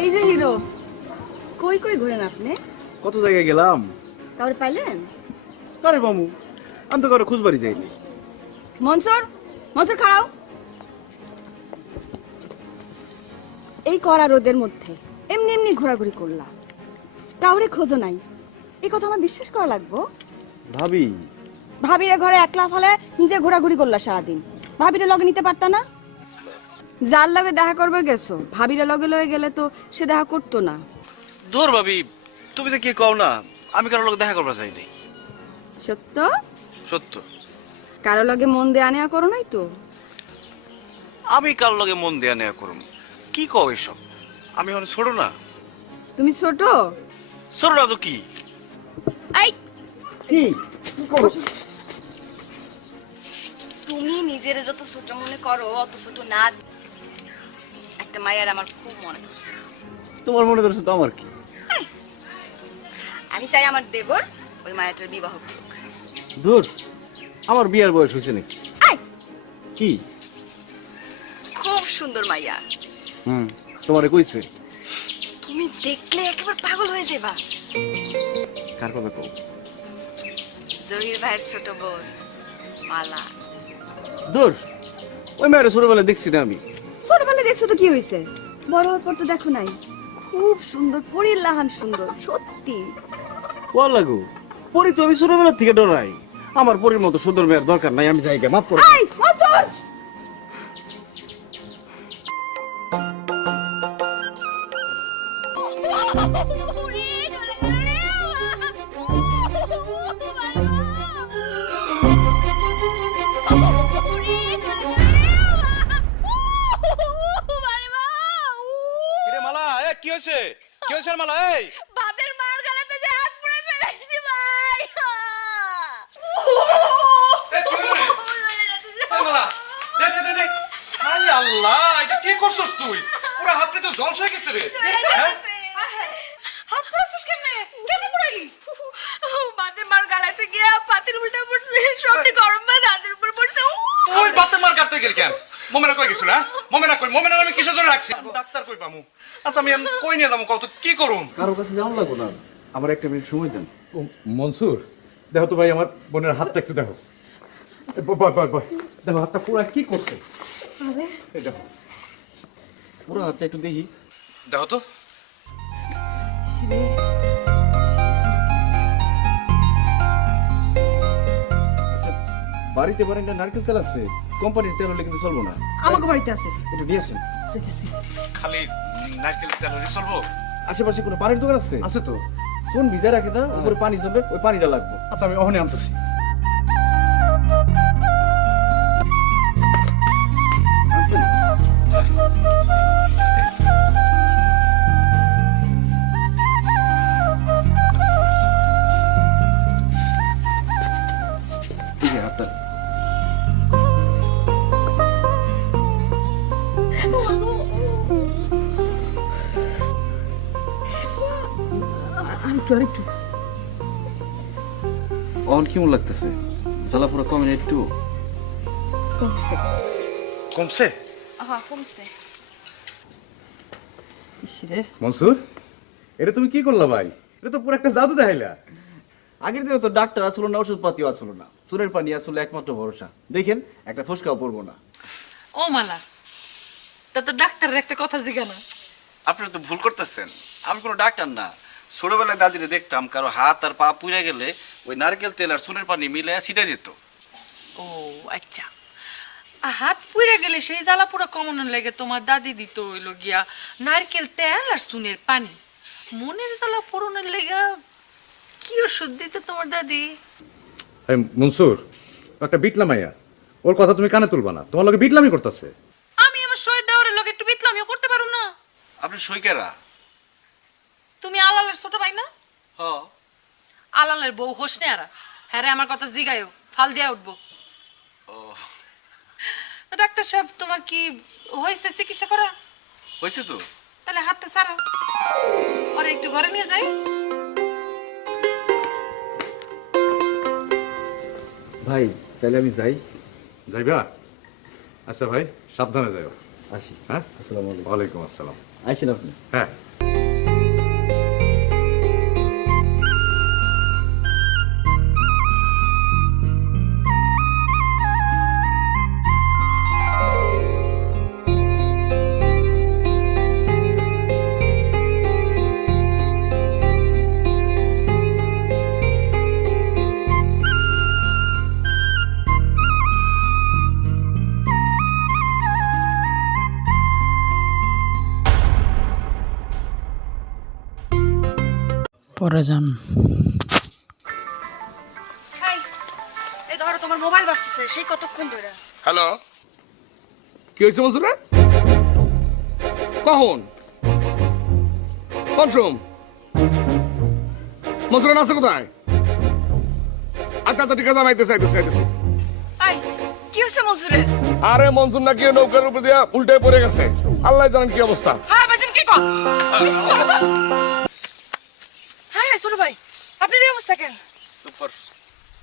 এই যে হিরো, কই কই ঘুরেন আপনি? কত জায়গায় গেলাম। কাউরে পাইলেন? আরে মামু, আমি তো কারো খুঁজবারই যাইনি। মনসুর, মনসুর খাড়াও। এই কড়া রোদের মধ্যে এমনি এমনি ঘোরাঘুরি করলা, কাউরে খোঁজো নাই, এই কথা আমার বিশ্বাস করা লাগবো? ভাবি, ভাবিরে ঘরে একলা ফেলে নিজে ঘোরাঘুরি করলা সারাদিন, ভাবিরে লগে নিতে পারতা না? যার লগে দেখা করবে গেছো, ভাবিরে লগে লগে গেলে তো সে দেখা করতো না। দূর ভাবি, তুমি তো কি কও না, আমি কারোর লোক দেখা করবার চাইনি। সত্য? সত্য। কারো লগে মন দেয়া নেয়া করো নাই তো? আমি কারোর লগে মন দেয়া নেয়া করুম? কি কও এসব? আমি এখন ছোট না। তুমি ছোট? ছোট না তো কি? এই কি করো? তুমি নিজের যত ছোট মনে করো অত ছোট না। একটা মায়ের আমার খুব মনে পড়ছে। তোমার মনে ধরছে তো আমার কি? আমি চাই আমার দেবর ওই মায়াটার বিবাহ করুক। দূর, আমার বিয়ার বয়স হয়েছে নাকি? এই, কি? খুব সুন্দর মাইয়া। তোমারে কইছে? তুমি দেখলে একেবারে পাগল হয়ে যাবা। কার কথা কও? জহির ভাইয়ের ছোট বোন মালা। দূর, ওই মেয়ের ছোটবেলায় দেখছি না আমি। ছোটবেলায় দেখছো তো কি হয়েছে, বড় হওয়ার পর তো দেখো নাই। খুব সুন্দর, পরীর লাহান সুন্দর, সত্যি। বল লাগু, পরি তো আমি ছোটবেলা থেকে ডরাই। আমার পরির মতো সুন্দর মেয়ের দরকার নাই, আমি যাই গে, মাফ করো। এই মনসুর, কিরে মালা, এ কি হইছে? কি হইছে মালা? এই বাদের মার গলাতে যে হাত পুড়ে ফেলেছি ভাই। এ কি হইছে? এ মালা, দে দে দে দে। হাই আল্লাহ, এটা কি করছস তুই? পুরো হাতে তো জল হয়ে গেছে রে। হ্যাঁ? হাত পুড়াছিস কেমনে? কেমনে পুড়াইলি? বাদের মার গলাতে গিয়া পাতির উল্টা পড়ছে, সবটি গরম ভাত হাতের উপর পড়ছে। তুই বাতে মার কাটতে গেল কেন? মোমেনা কই গেছিল? হ্যাঁ, মোমেনা কই? মোমেনা আমি কিসের জন্য রাখছি? ডাক্তার কই পামু? আচ্ছা আমি কই নিয়ে যাবো, কত কি করুম? কারোর কাছে যাওয়া লাগবো না, আমার একটা মিনিট সময় দেন। মনসুর, দেখো তো ভাই আমার বোনের হাতটা একটু দেখো। বয় বয় বয়, দেখো হাতটা পুরো কি করছে। এই দেখো পুরো হাতটা একটু দেখি। দেখো তো। বাড়িতে বাড়ি নারকেল তেল আছে, কোম্পানির তেল হলে কিন্তু চলবো না। আমাকে বাড়িতে আছে, একটু নিয়ে আসেন। যেতেছি। খালি নারকেল তেল হলে চলবো? আশেপাশে কোনো পানির দোকান আছে? আছে তো। ফোন ভিজা রাখে না, উপরে পানি জমবে, ওই পানিটা লাগবে। আচ্ছা আমি ওখানে আনতেছি। আনছেন? এই যে হাতটা। আরেকটু অন কেমন লাগতেছে? জ্বালা পুরো কমে না একটু? কমছে। কমছে? হ্যাঁ কমছে। মনসুর, এটা তুমি কি করলা ভাই? এটা তো পুরো একটা জাদু দেখাইলা। আগের দিনে তো ডাক্তার আসলো না, ওষুধপাতিও আসলো না, চুনের পানি আসলে একমাত্র ভরসা। দেখেন একটা ফুসকাও পড়বো না। ও মালা, তা তো ডাক্তারের একটা কথা জিজ্ঞানা। আপনারা তো ভুল করতেছেন, আমি কোনো ডাক্তার না। ছোটবেলায় দাদিরে দেখতাম কারো হাত আর পা পুড়ে গেলে ওই নারকেল তেল আর চুনের পানি মিলে ছিটাই দিত। ও আচ্ছা, হাত পুড়ে গেলে সেই জ্বালা পোড়া কমানোর লেগে তোমার দাদি দিত হইলো গিয়া নারকেল তেল আর চুনের পানি। মনের জ্বালা পোড়ানোর লেগে কি ওষুধ দিত তোমার দাদি? মনসুর, একটা বিটলা মাইয়া, ওর কথা তুমি কানে তুলবা না, তোমার লগে বিটলামি করতেছে। আমি আমার শহীদ দেওয়ারের লগে একটু বিতলামিও করতে পারো না? আপনি সইকেরা? তুমি আলালের ছোট ভাই না? হ। আলালের বউ হোসনে আরা, হ্যাঁ রে আমার কথা জিগায়ও, ফাল দিয়া উঠবো। ও ডাক্তার সাহেব, তোমার কি হয়েছে চিকিৎসা করা? হয়েছে তো। তাহলে হাতটা ছাড়াও, ওরা একটু ঘরে নিয়ে যাই। ভাই তাহলে আমি যাই। যাইবা? আচ্ছা ভাই, সাবধানে যাও। আসি। হ্যাঁ, আসসালামু আলাইকুম। ওয়ালাইকুম আসসালাম। আইসেন আপনি। হ্যাঁ পরে যান। এই ধরো তোমার মোবাইল বাজতেছে সেই কতক্ষণ ধরে। হ্যালো, কি হয়েছে মনসুরে? কখন কোন সোম মনসুরে আছে কোথায়? আচ্ছা আচ্ছা ঠিক আছে, আমি আইতেছি। এই কি হয়েছে মজুরের? আরে মনসুর নাকি নৌকার উপর দিয়া উল্টে পড়ে গেছে, আল্লাহ জানেন কি অবস্থা। হ্যাঁ বাজিন কি কর? হ্যাঁ ছোট ভাই, আপনার এই অবস্থা কেন?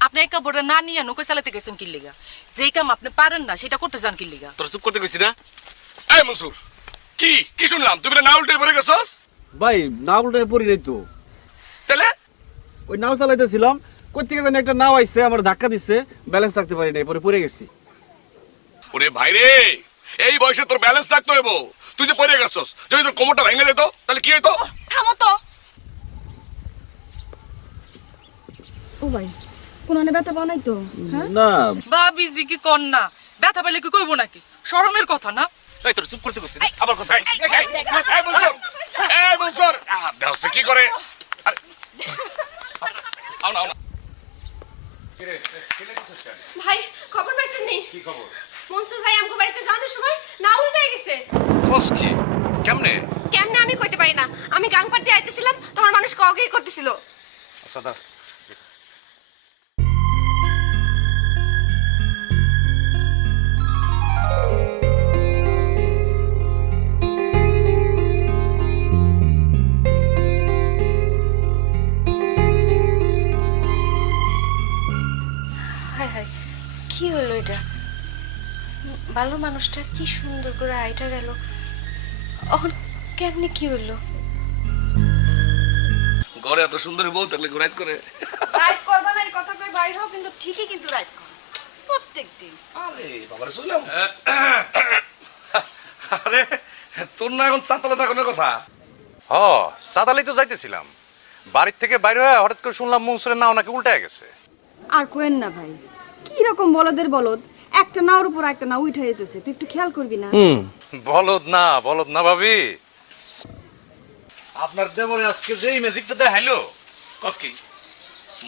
আপনি এই কাপড়টা না নিয়ে নৌকা চালাতে গেছেন কি লিগা? যেই কাম আপনি পারেন না সেটা করতে যান কি লিগা? তোর চুপ করতে কইছি না? এই মনসুর, কি শুনলাম তুমি না উল্টে পড়ে গেছস? ভাই নাও উল্টে পড়ি নাই তো, তাহলে ওই নাও চালাইতেছিলাম, কই থেকে জানি একটা নাও আইছে আমার ধাক্কা দিচ্ছে, ব্যালেন্স রাখতে পারি নাই, পরে পড়ে গেছি। ওরে ভাই রে, এই বয়সে তোর ব্যালেন্স রাখতে হইব। তুই যে পড়ে গেছস, যদি তোর কোমরটা ভেঙে যেত তাহলে কি হইতো? থামো তো। ও ভাই কোন ব্যথা বানাই তো? হ্যাঁ না বাবিজি কি কর না? ব্যথা পেলে কি কইব নাকি? শরমের কথা না? এই তোর চুপ করতে কইছি আবার কথা। এই মনসুর দেখছ কি করে? আরে আও না ভাই খবর পাইছেন নি? কি খবর? মনসুর ভাই আমগো বাড়িতে যাওয়ার সময় না উল্টে গেছে। কস কি কেমনে? কেমনে আমি কইতে পারি না, আমি গাংপার দিয়ে আইতেছিলাম তখন মানুষ কগেই করতেছিল। আচ্ছা দাঁড়া। হায় হায় কি হলো এটা? ভালো মানুষটা কি সুন্দর করে আইটা গেল, এখন কেমনে কি হলো? ঘরে এত সুন্দরী বউ থাকলে রাইত করে। রাইট করবা না, এই কথা কই বাইর হও কিন্তু ঠিকই কিন্তু রাইট করো প্রত্যেকদিন। আরে বাবারে শুনলাম। আরে তোর না এখন সাতলে থাকার কথা। সাদালেই তো যাইতেছিলাম, বাড়ির থেকে বাইরে হয়ে হঠাৎ করে শুনলাম মনসুরের নাও নাকি উল্টে গেছে। আর কোয়েন না ভাই, কি রকম বলদের বলদ, একটা নাওর উপর একটা নাও উঠে যেতেছে, তুই একটু খেয়াল করবি না? বলদ না ভাবি, আপনার দেবরে আজকে যেই ম্যাজিকটা দেখাইলো। কস কি?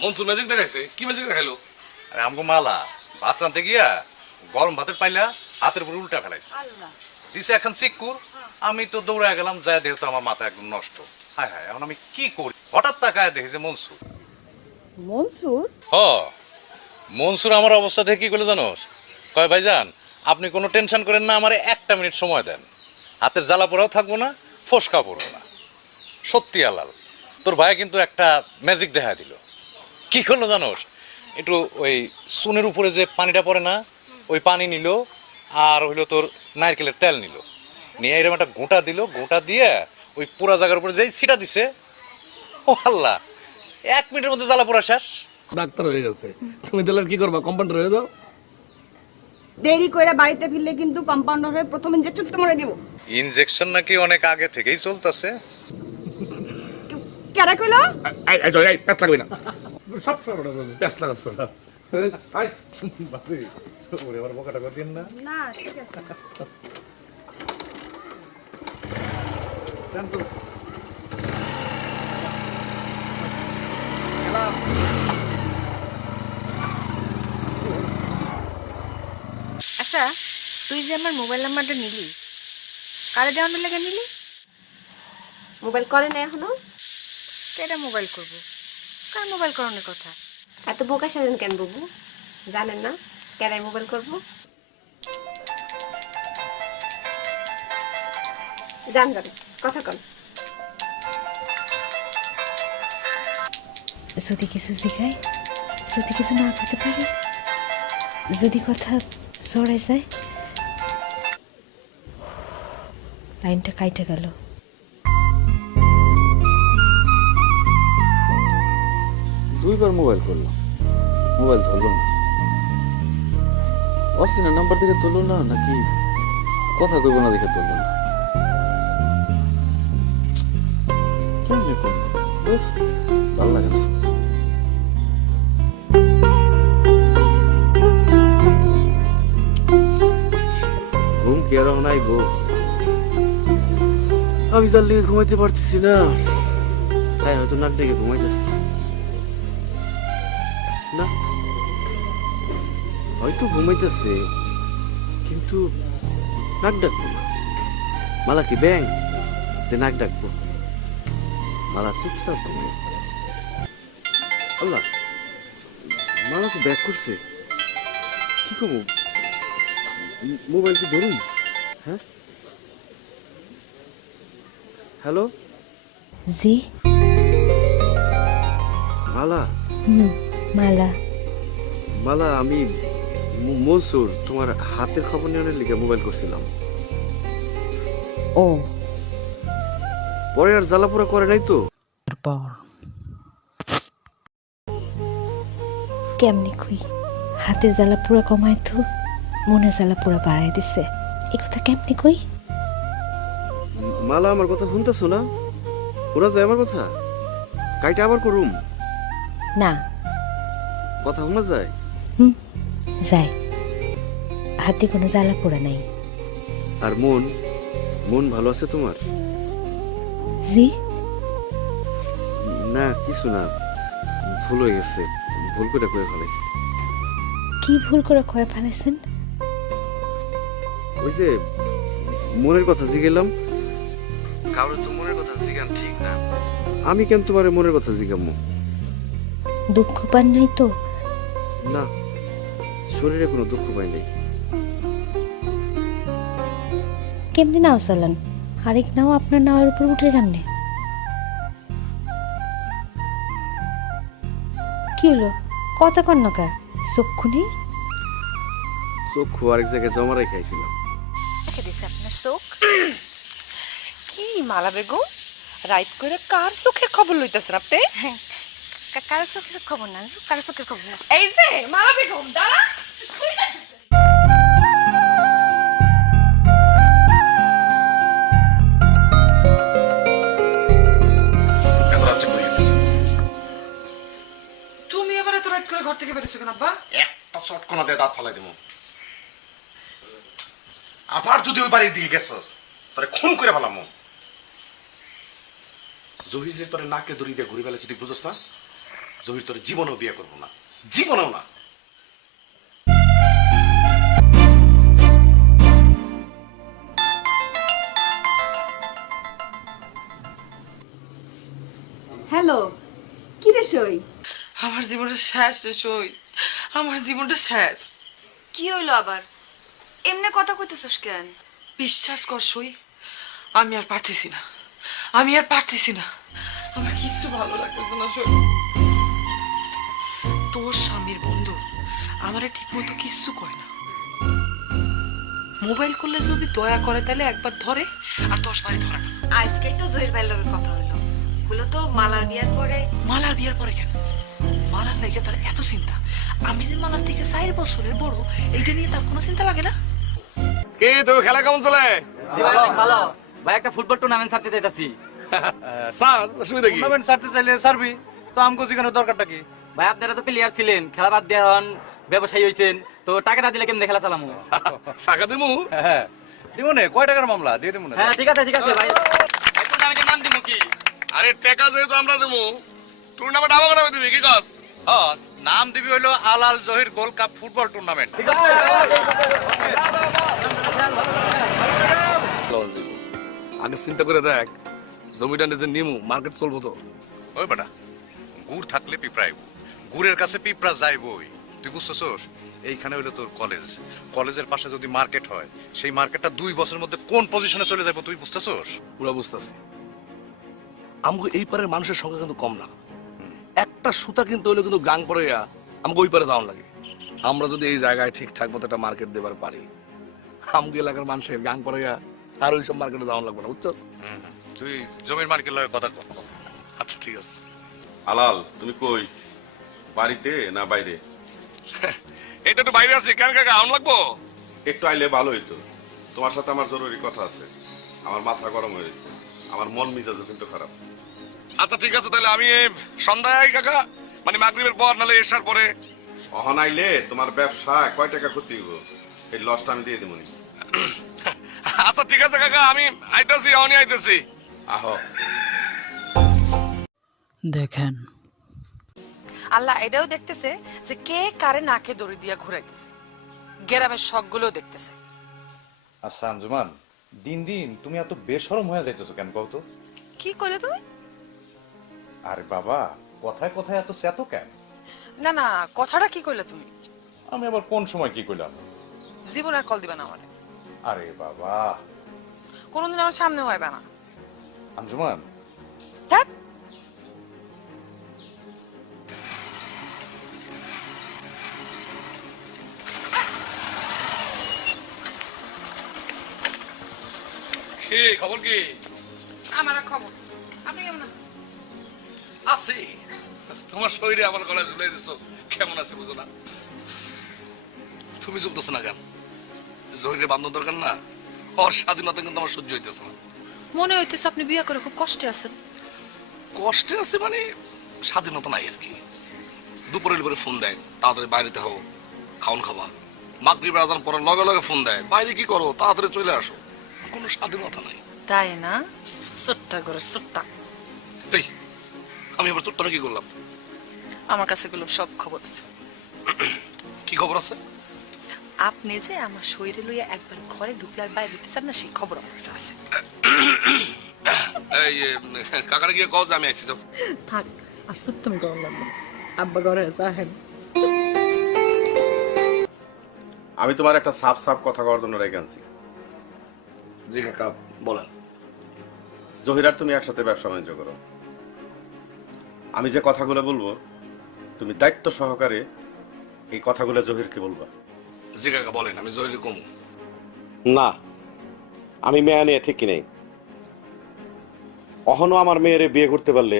মনসুর ম্যাজিক দেখাইছে? কি ম্যাজিক দেখাইলো? আরে আমগো মালা ভাত রাঁধতে গিয়া গরম ভাতের পাইলা হাতের উপর উল্টা ফেলাইছে, আল্লাহ দিছে এখন সিক্কুর। আমি তো দৌড়ে গেলাম, যায় দেখে তো আমার মাথা একদম নষ্ট। হায় হায়, এখন আমি কি করি? হঠাৎ তাকায় দেখি যে মনসুর। মনসুর? মনসুর আমার অবস্থা দেখে কি করলো জানোস? কয় ভাইজান আপনি কোনো টেনশন করেন না, আমারে একটা মিনিট সময় দেন, হাতের জ্বালা পোড়াও থাকবো না, ফসকা পড়বো না। সত্যি আলাল, তোর ভাই কিন্তু একটা ম্যাজিক দেখা দিল। কি করলো জানোস? একটু ওই চুনের উপরে যে পানিটা পড়ে না, ওই পানি নিল, আর হইলো তোর নারকেলের তেল নিল, নিয়ে এরকম একটা গোটা দিল, গোটা দিয়ে ওই পুরা জায়গার উপরে যেই ছিটা দিছে, ও আল্লাহ, 1 মিনিটের মধ্যে জ্বালা পোড়া শেষ। ডাক্তার হয়ে গেছে, তুমি তাহলে কি করবা? কম্পাউন্ডার হয়ে যাও। দেরি কইরা বাড়িতে ফিরলে কিন্তু কম্পাউন্ডার হয়ে প্রথম ইনজেকশন তোমারে দিব। ইনজেকশন নাকি অনেক আগে থেকেই চলতেছে। কেডা কইলো? এই পেস লাগবে না, সব পেস লাগাস না। আমার বোকাটা করে দিন না। না ঠিক আছে। আচ্ছা তুই যে আমার মোবাইল নাম্বারটা নিলি, কারে দেওয়ানোর লেগে নিলি? মোবাইল করে না এখনো? কেডা মোবাইল করব? কার মোবাইল করানোর কথা? এত বোকা সাজেন কেন বাবু? জানেন না কেডাই মোবাইল করব? জান কথা কন। যদি কিছু শিখায়, যদি কিছু না করতে পারি, যদি কথা জড়াই যায়, লাইনটা কাইটে গেল। দুইবার মোবাইল করলাম, মোবাইল ধরলো না। অসিনা নাম্বার দেখে তুললো না, নাকি কথা কইব না দেখে তুললো না, কেমনে করবো? উফ, ভালো লাগে না। ঘুম কি আর নাই গো, আমি যার লিগে ঘুমাইতে পারতেছি না, তাই হয়তো নাক ডেকে ঘুমাইতেছি না, হয়তো ঘুমাইতেছে কিন্তু নাক ডাকবো না। মালা কি ব্যাং যে নাক ডাকবো? মালা চুপচাপ ঘুমাই। আল্লাহ, মালা তো ব্যাক করছে, কি করবো? মোবাইল কি ধরুন? হ্যাঁ, হ্যালো জি। মালা। মালা। মালা, আমি মনসুর, তোমার হাতের খবর নেওয়ার লিগে মোবাইল করছিলাম। ও, পরে আর জ্বালাপোড়া করে নাই তো? কেমনি কই হাতের জ্বালা পুরা কমায় তো মনের জ্বালা পুরা বাড়াই দিছে, এ কথা কেমনি কই? মালা, আমার কথা শুনতেছো না? ওরা যায় আমার কথা, কাইটা আবার করুম না, কথা শোনা যায়? যাই, হাতে কোনো জ্বালা পোড়া নাই। আর মন, মন ভালো আছে তোমার? জি। না কিছু না, ভুল হয়ে গেছে, ভুল করে কয়ে ফেলাইছি। কি ভুল করে কয়ে ফেলাইছেন? ওই যে মনের কথা জিগেলাম, কারো তো মনের কথা জিগান ঠিক না, আমি কেন তোমার মনের কথা জিগামো? দুঃখ পান নাই তো? না, শরীরে কোনো দুঃখ পাই নাই। কেমনি নাও চালান, আরেক নাও আপনার নাওয়ার উপর উঠে কেমনে? কি হলো, কথা কন না কা? চক্ষু নেই? চক্ষু আরেক জায়গায় জমা রেখাইছিলাম। কে দিছে আপনার চোখ? কি মালা বেগম, রাইট করে কার চোখের খবর লইতেছেন আপনি? কারো চোখের খবর না, কারো চোখের খবর না। এই যে মালা বেগম, দাঁড়া। এত রাত্রে করে গেছি। তুমি এবারে তো রাত করে ঘর থেকে বেরোছো কেন আব্বা? একটা শটকনা দিয়ে দাঁত ফালাই দেবো। আবার যদি ওই বাড়ির দিকে গেছস তাহলে খুন করে ফেলামো। জহির যে তোর নাকে দড়ি দিয়ে ঘুরে ফেলেছি, তুই বুঝোস না? জহির তোর জীবনেও বিয়ে করবো না, জীবনেও না। হ্যালো, কি রে সই? আমার জীবনটা শেষ রে সই, আমার জীবনটা শেষ। কি হইলো আবার? এমনি কথা কইতেছস কেন? বিশ্বাস কর সই, আমি আর পারতেছি না, আমি আর পারতেছি না, আমার কিছু ভালো লাগতেছে না সই। তোর স্বামীর বন্ধু আমারে ঠিক মতো কিচ্ছু কয় না, মোবাইল করলে যদি দয়া করে তাহলে একবার ধরে আর 10 বারই ধরে না। আজকেই তো জহির ভাইয়ের লগে কথা হইলো, বললো তো মালার বিয়ার পরে। মালার বিয়ার পরে কেন? মালার লেগে তার এত চিন্তা, আমি যে মালার থেকে 4 বছরের বড়, এইটা নিয়ে তার কোনো চিন্তা লাগে না? কি তো খেলা কেমন চলে? ভালো ভাই, একটা ফুটবল টুর্নামেন্ট ছাড়তে চাইতাছি। স্যার, অসুবিধা কি? টুর্নামেন্ট ছাড়তে চাইলে ছাড়বি, তো আমগো জিগানোর দরকারটা কি? ভাই আপনারা তো প্লেয়ার ছিলেন, খেলা বাদ দিয়ে হন ব্যবসায়ী হইছেন, তো টাকা না দিলে কেমনে খেলা চালামু? টাকা দিমু? হ্যাঁ দিবো নে, কয় টাকার মামলা দিয়ে দেবো না? হ্যাঁ ঠিক আছে ভাই। টুর্নামেন্টের নাম দিমু কি? আরে টাকা যেহেতু আমরা দিমু, টুর্নামেন্ট আমাকে নামে দিবি, কি কস? হ্যাঁ, নাম দিবি হইলো Alal Zahir gold cup football tournament. আগে চিন্তা করে দেখ, জমিটা নিজে নিমু, মার্কেট চলবো তো। ওই বেটা, গুড় থাকলে পিঁপড়া আইব, গুড়ের কাছে পিঁপড়া যাইবই। তুই বুঝতেছস? এইখানে হইলো তোর কলেজ, কলেজের পাশে যদি মার্কেট হয়, সেই মার্কেটটা 2 বছরের মধ্যে কোন পজিশনে চলে যাবে তুই বুঝতেছস? পুরা বুঝতেছি। আমাকে এই পারের মানুষের সংখ্যা কিন্তু কম না, একটা সুতা কিন্তু হইলে কিন্তু গাং পড়ে আমাকে ওই পারে যাওয়ার লাগে। আমরা যদি এই জায়গায় ঠিকঠাক মতো একটা মার্কেট দেবার পারি, আমাকে এলাকার মানুষের গাং পড়ে আর ওইসব মার্কেটে যাওয়ার লাগবে না, বুঝছস? তুই জমির মার্কেট লগে কথা কর। আচ্ছা ঠিক আছে। আলাল, তুমি কই? বাড়িতে না বাইরে? এই তো একটু বাইরে আছি, কেন কাকা আম লাগবো? একটু আইলে ভালো হইতো। তোমার সাথে আমার জরুরি কথা আছে। আমার মাথা গরম হয়ে গেছে, আমার মন মেজাজও কিন্তু খারাপ। আচ্ছা ঠিক আছে, তাহলে আমি সন্ধ্যায় আই কাকা, মানে মাগরিবের পর নালে এশার পরে। অহন আইলে তোমার ব্যবসা কয় টাকা ক্ষতি হইব, এই লসটা আমি দিয়ে দেবো নি। আচ্ছা ঠিক আছে কাকা, আমি আইতেছি, অনি আইতেছি। আহো। দেখেন আল্লাহ এটাও দেখতেছে যে কে কারে নাকে দড়ি দিয়া ঘুরাইতেছে, গ্রামের শখগুলো দেখতেছে। আচ্ছা আঞ্জুমান, দিন দিন তুমি এত বেশরম হয়ে যাইতেছো কেন কও তো? কি করলে তুমি? আরে বাবা, কথায় কথায় এত সেতো কেন? না না, কথাটা কি করলে তুমি? আমি আবার কোন সময় কি কইলাম? জীবন আর কল দিবা না আমারে। আরে বাবা, কোনোদিন আমার সামনে হইবে না। আঞ্জুমান, ধ্যাৎ। কি খবর কি? আমার আর খবর, আপনি কেমন আছেন? আছি। তোমার শরীরে আমার গলায় ঝুলাই দিছো, কেমন আছে বুঝো না? তুমি ঝুলতেছো না কেন? জহিরে বান্ধব দরকার না, ওর স্বাধীনতা কিন্তু আমার সহ্য হইতেছে না। মনে হইতেছে আপনি বিয়ে করে খুব কষ্টে আছেন। কষ্টে আছে মানে স্বাধীনতা নাই আর কি। দুপুরের পরে ফোন দেয়, তাড়াতাড়ি বাইরেতে হও, খাওন খাবা। মাগরিবের আজান পরে লগে লগে ফোন দেয়, বাইরে কি করো, তাড়াতাড়ি চলে আসো। কোনো স্বাধীনতা নাই। তাই না? ছোট্টা করে ছোট্টা। এই, আমি আবার ছোট্ট কি করলাম? আমার কাছে এগুলো সব খবর আছে। কি খবর আছে? আপনি যে আমার শরীরে লইয়া একবার ঘরে ঢুকলে আর বাইরে দিতে চান না, সেই খবর আমার কাছে আছে। এই কাকারে গিয়ে কও যে আমি আইছি। যাও থাক, আর ছোট্ট আমি গরম লাগবে। আব্বা ঘরে যাহেন। আমি তোমার একটা সাফ সাফ কথা করার জন্য রেখে আনছি। জি কাকা বলেন। জহিরার তুমি একসাথে ব্যবসা বাণিজ্য করো। আমি যে কথাগুলো বলবো তুমি দায়িত্ব সহকারে এই কথাগুলো জহিরকে বলবা। জি কাকা বলেন, আমি জহির কমু। না, আমি মেয়ে নিয়ে ঠিকই নেই। অহনো আমার মেয়েরে বিয়ে করতে পারলে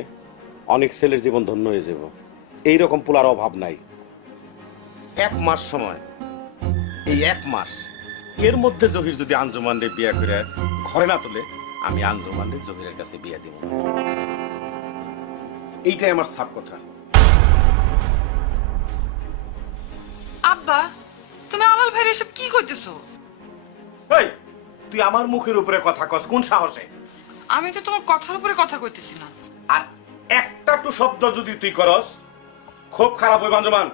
অনেক ছেলের জীবন ধন্য হয়ে যাব। এইরকম পোলার অভাব নাই। 1 মাস সময়, এই 1 মাস এর মধ্যে জহির যদি আঞ্জুমানরে বিয়ে করে ঘরে না তোলে, আমি আঞ্জুমানরে জহিরের কাছে বিয়ে দিব না। এইটাই আমার সাফ কথা। আব্বা, তুমি আলাল ভাইরে এসব কি করতেছো? এই, তুই আমার মুখের উপরে কথা কস কোন সাহসে? আমি তো তোমার কথার উপরে কথা কইতেছি না। আর একটা টু শব্দ যদি তুই করস, খুব খারাপ হইব আঞ্জুমান।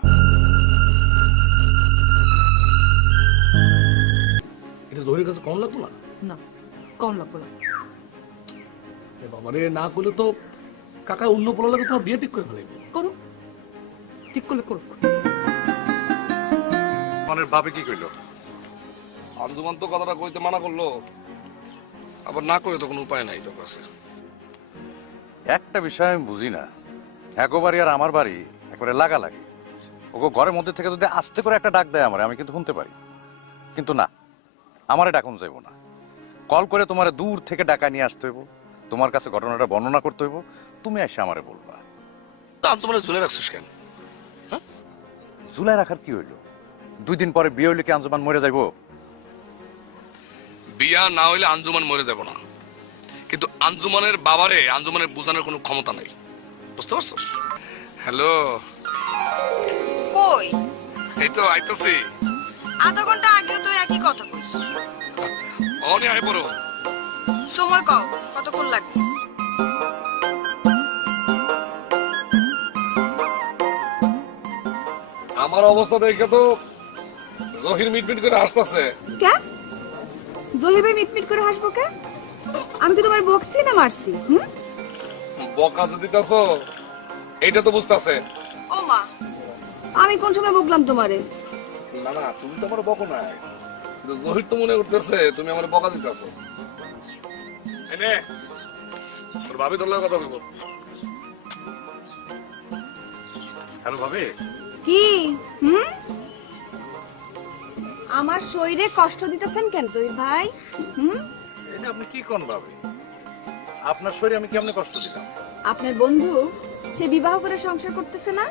এটা জহিরের কাছে কম লাগতো না? না, কম লাগবো না। বাবারে, না করলে তো কাকা অন্য পোলা লাগে তোমার বিয়ে ঠিক করে ফেলে। করো, ঠিক করলে করুক। মানে ভাবে কি কইলো? আঞ্জুমান তো কথাটা কইতে মানা করলো, আবার না করে তো কোনো উপায় নাই তোর কাছে। একটা বিষয় আমি বুঝি না, একবারই আর আমার বাড়ি একবারে লাগালাগি। ওকে ঘরের মধ্যে থেকে যদি আস্তে করে একটা ডাক দেয় আমারে, আমি কিন্তু শুনতে পারি। কিন্তু না, আমারে ডাকুন যাইব না। কল করে তোমারে দূর থেকে ডাকা নিয়ে আসতে হইব, তোমার কাছে ঘটনাটা বর্ণনা করতে হইব, তুমি এসে আমারে বলবা। আঞ্জুমানে ঝুলে রাখছিস কেন? ঝুলাই রাখার কি হইলো? 2 দিন পরে বিয়ে হইলে কি আঞ্জুমান মরে যাইব? বিয়া না হইলে আঞ্জুমান মরে যাব না, কিন্তু আঞ্জুমানের বাবারে আঞ্জুমানের বোঝানোর কোনো ক্ষমতা নাই। বুঝতে পারছস? হ্যালো, কই? এই তো আইতাছি। আধা ঘন্টা আগেও তো একই কথা কইছ। অনে আই পড়ো। সময় কও, কতক্ষণ লাগবে? আমার অবস্থা দেখে তো জহির মিটমিট করে হাসতাছে। কে? জহিবে মিটমিট করে হাসবো কে? আমি কি তোমার বকছি না মারছি? বকা যে দিতাছো এইটা তো বুঝতাছে। ও মা, আমি কোন সময় বকলাম তোমারে? না না, তুমি তো আমার বকো না, কিন্তু জহির তো মনে করতেছে তুমি আমার বকা দিতাছো। এনে তোর ভাবি তোর লগে কথা বলবো। হ্যালো ভাবি। কি? আমার শরীরে কষ্ট দিতেছেন কেন জহির ভাই? এটা আপনি কি কোন ভাবে? আপনার শরীরে আমি কেমনে কষ্ট দিলাম? আপনার বন্ধু সে বিবাহ করে সংসার করতেছে না,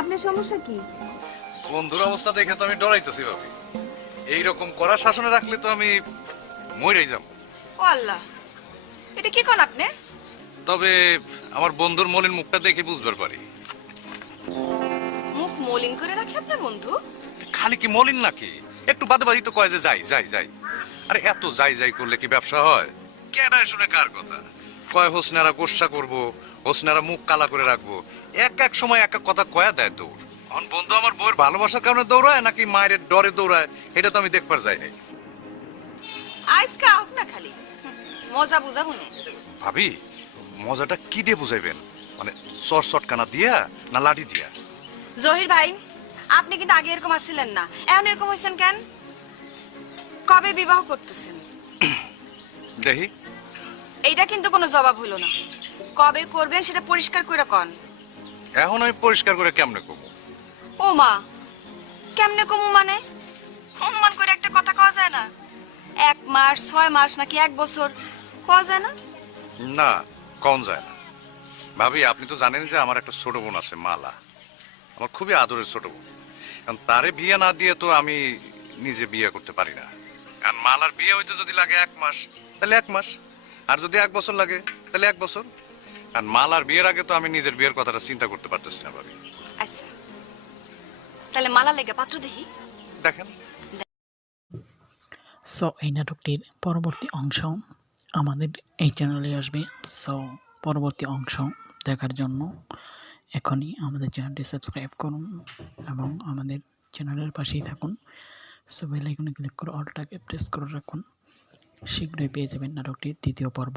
আপনার সমস্যা কি? বন্ধুর অবস্থা দেখে তো আমি ডরাইতেছি ভাবি। এইরকম কড়া শাসনে রাখলে তো আমি মরেই যাব। ও আল্লাহ, এটা কি কোন আপনি? তবে আমার বন্ধুর মলিন মুখটা দেখে বুঝবার পারি। মুখ মলিন করে রাখে আপনার বন্ধু? খালি কি মলিন নাকি, একটু বাদে বাদি তো কয় যে যাই যাই যাই। আরে এত যাই যাই করলে কি ব্যবসা হয়? কেডায় শুনে কার কথা? কয় হোসনারা গোসা করবো, হোসনারা মুখ কালা করে রাখবো। এক এক সময় এক এক কথা কয়া দেয় দৌড়। এখন বন্ধু আমার বউয়ের ভালোবাসার কারণে দৌড়ায় নাকি মায়ের ডরে দৌড়ায়, এটা তো আমি দেখবার যাই নাই। আজকে হোক না খালি মজা বুঝাবো না। ভাবি, মজাটা কি দিয়ে বুঝাইবেন? মানে চর চটকানা দিয়া না লাঠি দিয়া? জহির ভাই, আপনি কিন্তু আগে এরকম আসছিলেন না, এখন এরকম হয়েছেন কেন? কবে বিবাহ করতেছেন? দেখি। এইটা কিন্তু কোনো জবাব হলো না। কবে করবেন সেটা পরিষ্কার করে কন। এখন আমি পরিষ্কার করে কেমনে কমু? ও মা, কেমনে কমু মানে? অনুমান করে একটা কথা কওয়া যায় না? 1 মাস, 6 মাস নাকি 1 বছর কওয়া যায় না? না, কম যায় না। ভাবি, আপনি তো জানেন যে আমার একটা ছোট বোন আছে মালা, আমার খুবই আদরের ছোট বোন। কারণ তারে বিয়ে না দিয়ে তো আমি নিজে বিয়ে করতে পারি না। কারণ মালার বিয়ে হইতে যদি লাগে 1 মাস, তাহলে 1 মাস, আর যদি 1 বছর লাগে তাহলে 1 বছর। আর মালার বিয়ের আগে তো আমি নিজের বিয়ের কথাটা চিন্তা করতে পারতেছি না ভাবি। আচ্ছা, তাহলে মালা লেগে পাত্র দেখি। দেখেন। সো এই নাটকটির পরবর্তী অংশ আমাদের এই চ্যানেলে আসবে। সো পরবর্তী অংশ দেখার জন্য এখনই আমাদের চ্যানেলটি সাবস্ক্রাইব করুন এবং আমাদের চ্যানেলের পাশেই থাকুন। সো বেল আইকনে ক্লিক করে অলটাকে প্রেস করে রাখুন। শীঘ্রই পেয়ে যাবেন নাটকটির 2য় পর্ব।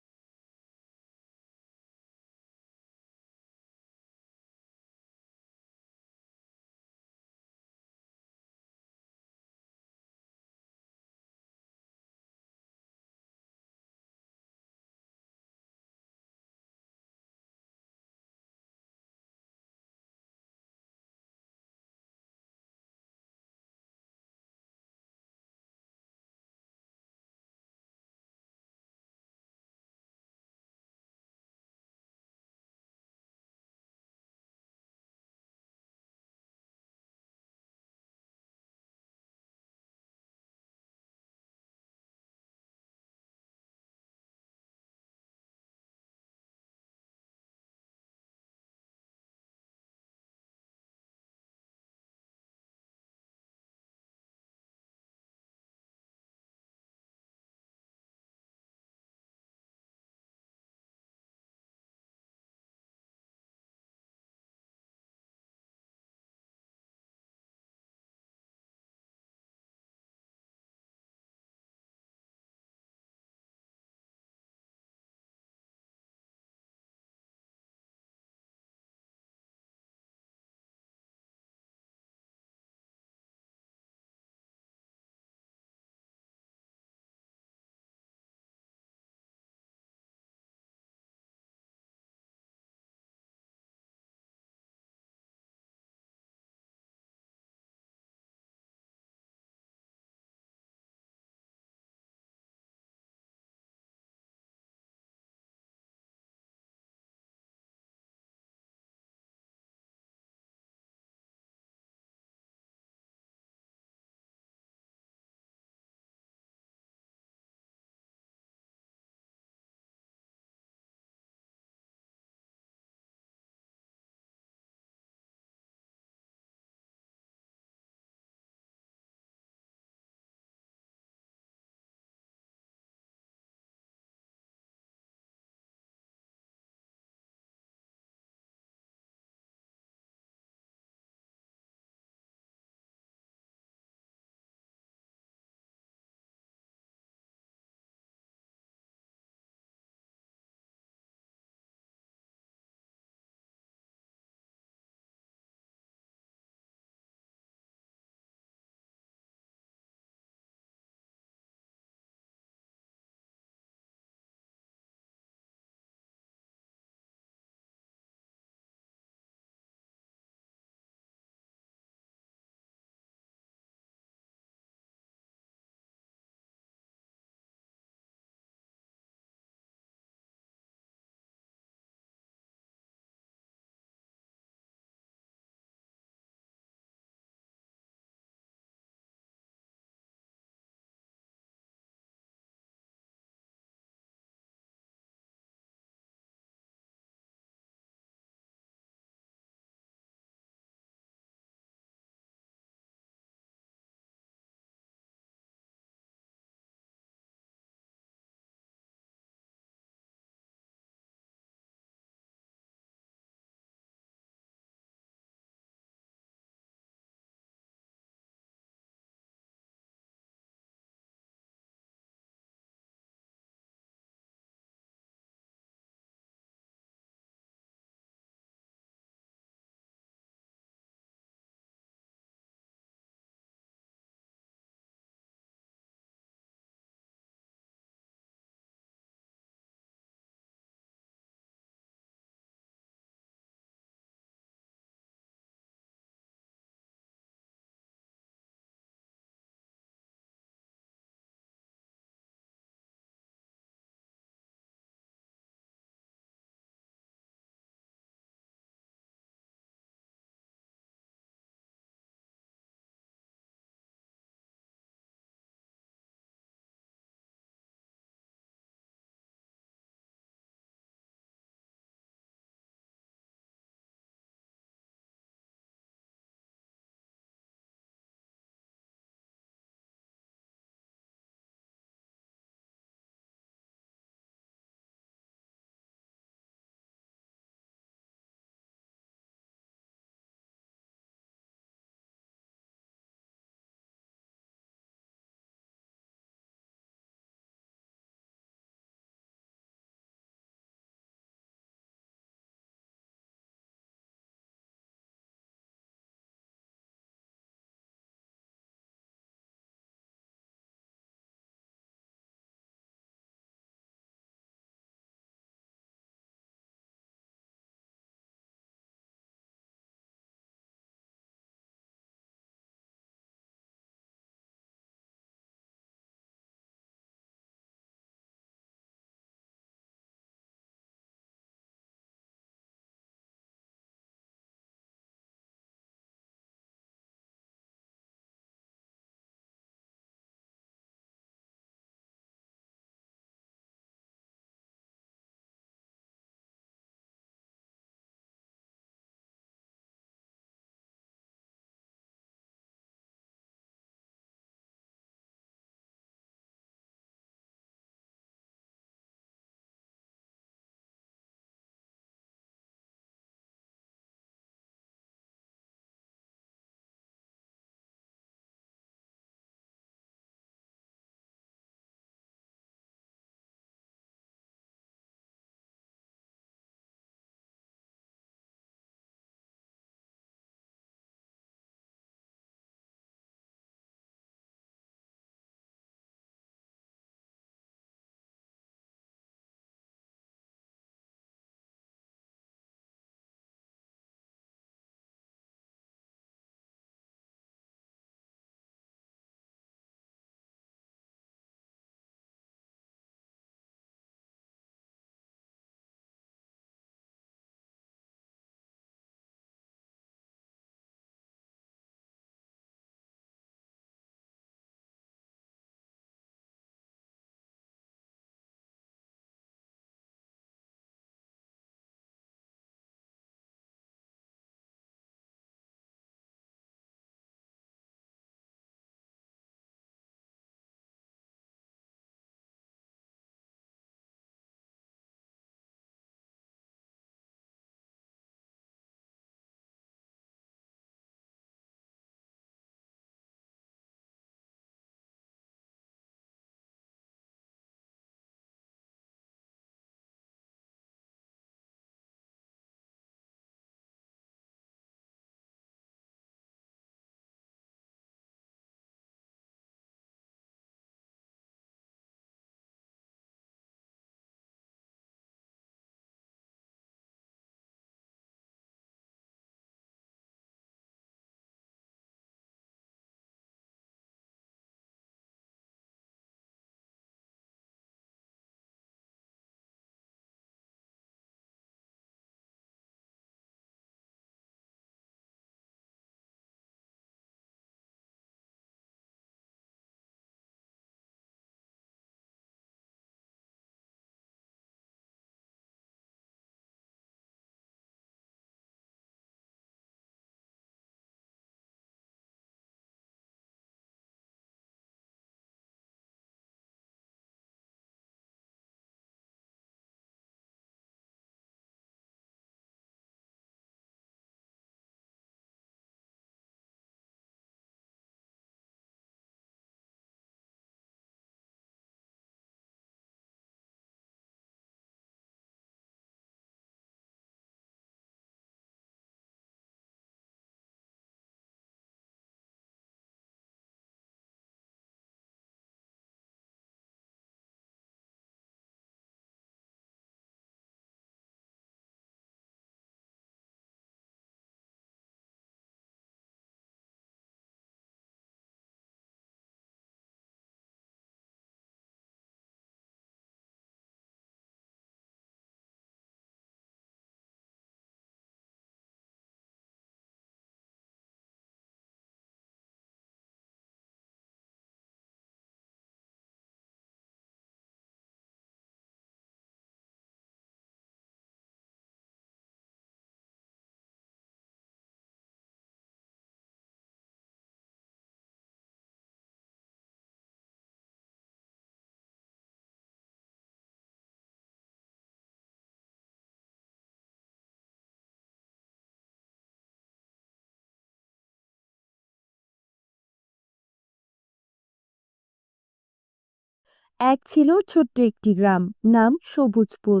এক ছিল ছোট্ট একটি গ্রাম, নাম সবুজপুর।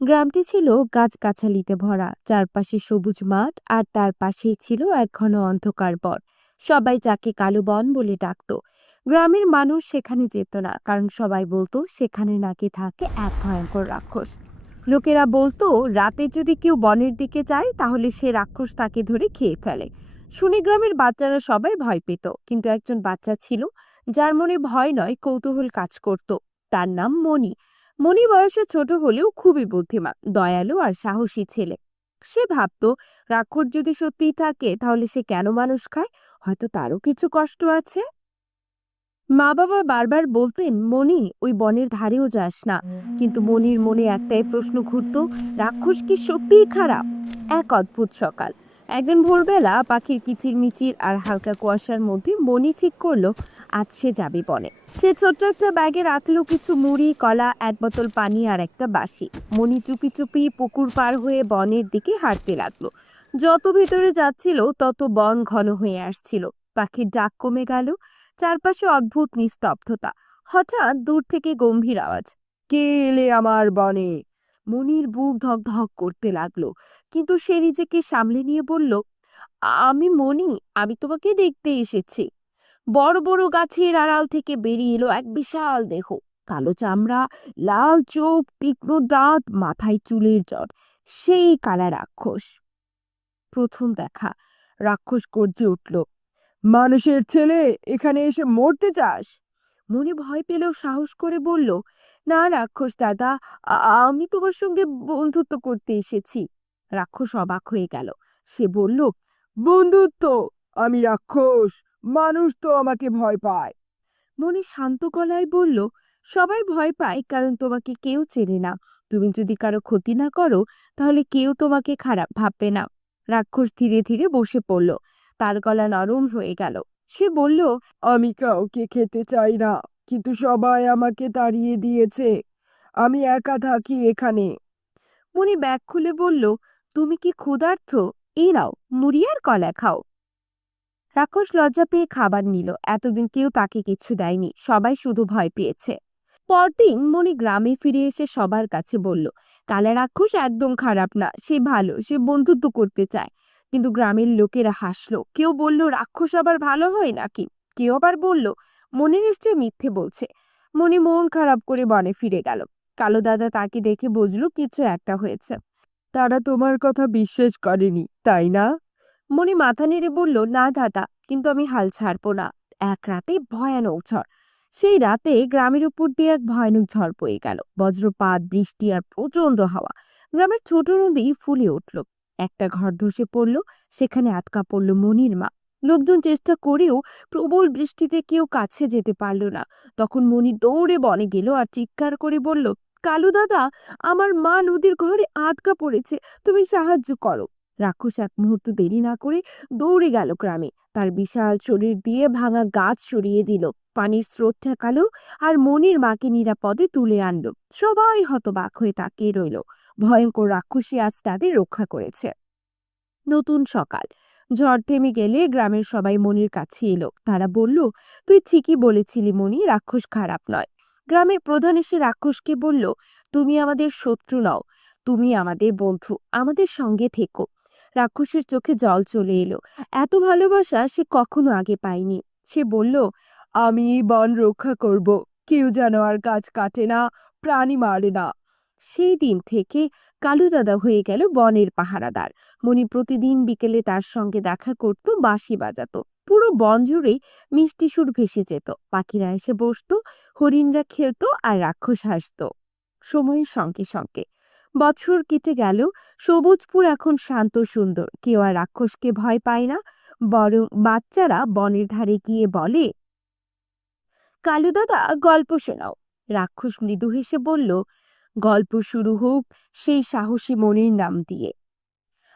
গ্রামটি ছিল গাছগাছালিতে ভরা, চারপাশে সবুজ মাঠ, আর তার পাশেই ছিল এক ঘন অন্ধকার বন। সবাই যাকে কালো বন বলে ডাকত। গ্রামের মানুষ সেখানে যেত না, কারণ সবাই বলতো সেখানে নাকি থাকে এক ভয়ঙ্কর রাক্ষস। লোকেরা বলতো রাতে যদি কেউ বনের দিকে যায় তাহলে সে রাক্ষস তাকে ধরে খেয়ে ফেলে। শুনে গ্রামের বাচ্চারা সবাই ভয় পেত, কিন্তু একজন বাচ্চা ছিল যার মনে ভয় নয় কৌতূহল কাজ করত। তার নাম মণি। মণি বয়সে ছোট হলেও খুবই বুদ্ধিমান, দয়ালু আর সাহসী ছেলে। সে ভাবতো রাক্ষস যদি সত্যিই থাকে তাহলে সে কেন মানুষ খায়, হয়তো তারও কিছু কষ্ট আছে। মা বাবা বারবার বলতেন মণি ওই বনের ধারেও যাস না, কিন্তু মণির মনে একটাই প্রশ্ন ঘুরতো, রাক্ষস কি সত্যিই খারাপ? এক অদ্ভুত সকাল, একদিন ভোরবেলা পাখির কিচিরমিচির আর হালকা কুয়াশার মধ্যে মণি ঠিক করলো আজ সে যাবে বনে। সে ছোট্ট একটা ব্যাগে রাখলো কিছু মুড়ি, কলা, এক বোতল পানি আর একটা বাঁশি। মণি চুপি চুপি পুকুর পার হয়ে বনের দিকে হাঁটতে লাগলো। যত ভিতরে যাচ্ছিল তত বন ঘন হয়ে আসছিল। পাখির ডাক কমে গেল, চারপাশে অদ্ভুত নিস্তব্ধতা। হঠাৎ দূর থেকে গম্ভীর আওয়াজ, কে এলে আমার বনে? মনির বুক ধক ধক করতে লাগলো, কিন্তু সে নিজেকে সামলে নিয়ে বলল, আমি মনি, আমি তোমাকে দেখতে এসেছি। বড় বড় গাছের আড়াল থেকে বেরিয়ে এলো এক বিশাল দেহ, কালো চামড়া, লাল চোখ, তীক্ষ্ণ দাঁত, মাথায় চুলের জট। সেই কালা রাক্ষস। প্রথম দেখা, রাক্ষস গর্জে উঠল, মানুষের ছেলে, এখানে এসে মরতে চাস? মনে ভয় পেলেও সাহস করে বলল, না রাক্ষস দাদা, আমি তোমার সঙ্গে বন্ধুত্ব করতে এসেছি। রাক্ষস অবাক হয়ে গেল। সে বলল, বন্ধুত্ব? আমি রাক্ষস, মানুষ তো আমাকে ভয় পায়। মনি শান্ত গলায় বলল, সবাই ভয় পায় কারণ তোমাকে কেউ চেনে না। তুমি যদি কারো ক্ষতি না করো তাহলে কেউ তোমাকে খারাপ ভাববে না। রাক্ষস ধীরে ধীরে বসে পড়ল, তার গলা নরম হয়ে গেল। সে বলল, আমি কাউকে খেতে চাই না, কিন্তু সবাই আমাকে তাড়িয়ে দিয়েছে। আমি একা থাকি এখানে। মনি ব্যাগ খুলে বলল, তুমি কি ক্ষুধার্ত? এই নাও মুড়ি আর কলা খাও। রাক্ষস লজ্জা পেয়ে খাবার নিল। এতদিন কেউ তাকে কিছু দেয়নি, সবাই শুধু ভয় পেয়েছে। পরদিন মনি গ্রামে ফিরে এসে সবার কাছে বলল, কালা রাক্ষস একদম খারাপ না, সে ভালো, সে বন্ধুত্ব করতে চায়। কিন্তু গ্রামের লোকেরা হাসলো। কেউ বলল রাক্ষস আবার ভালো হয় নাকি, কেউ আবার বলল মনি নিশ্চয়ই মিথ্যে বলছে। মনি মন খারাপ করে বনে ফিরে গেল। কালো দাদা তাকে দেখে বুঝলো কিছু একটা হয়েছে। তারা তোমার কথা বিশ্বাস করেনি, তাই না? মনি মাথা নেড়ে বলল, না দাদা, কিন্তু আমি হাল ছাড়বো না। এক রাতে ভয়ানক ঝড়। সেই রাতে গ্রামের উপর দিয়ে এক ভয়ানক ঝড় বয়ে গেল, বজ্রপাত, বৃষ্টি আর প্রচন্ড হাওয়া। গ্রামের ছোট নদী ফুলে উঠল, একটা ঘর ধসে পড়ল, সেখানে আটকা পড়ল মনির মা। লোকজন চেষ্টা করেও প্রবল বৃষ্টিতে কেউ কাছে যেতে পারল না। তখন মনি দৌড়ে বনে গেল আর চিৎকার করে বলল, কালু দাদা, আমার মা নদীর ঘরে আটকা পড়েছে, তুমি সাহায্য করো। রাক্ষস এক মুহূর্ত দেরি না করে দৌড়ে গেল গ্রামে। তার বিশাল শরীর দিয়ে ভাঙা গাছ সরিয়ে দিল, পানির স্রোত ঠেকালো আর মনির মাকে নিরাপদে তুলে আনলো। সবাই হতবাক হয়ে তাকিয়ে রইল। ভয়ঙ্কর রাক্ষসী আজ তাদের রক্ষা করেছে। নতুন সকাল। ঝড় থেমে গেলে গ্রামের সবাই মনির কাছে এলো। তারা বলল, তুই ঠিকই বলেছিলি মনি, রাক্ষস খারাপ নয়। গ্রামের প্রধান এসে রাক্ষসকে বলল, তুমি আমাদের শত্রু নও, তুমি আমাদের বন্ধু, আমাদের সঙ্গে থেকো। রাক্ষসের চোখে জল চলে এলো। এত ভালোবাসা সে কখনো আগে পায়নি। সে বলল, আমি বন রক্ষা করব, কেউ যেন আর গাছ কাটে না, প্রাণী মারে না। সেই দিন থেকে কালু দাদা হয়ে গেল বনের পাহারাদার। মনি প্রতিদিন বিকেলে তার সঙ্গে দেখা করত, বাঁশি বাজাতো। পুরো বন জুড়ে মিষ্টি সুর ভেসে যেত। পাখিরা এসে বসতো, হরিণরা খেলতো আর রাক্ষস হাসতো। সময়ের সঙ্গে সঙ্গে বছর কেটে গেল। সবুজপুর এখন শান্ত সুন্দর, কেউ আর রাক্ষসকে ভয় পায় না। বরং বাচ্চারা বনের ধারে গিয়ে বলে, কালু দাদা গল্প শোনাও। রাক্ষস মৃদু হেসে বলল, গল্প শুরু হোক সেই সাহসী মনির নাম দিয়ে।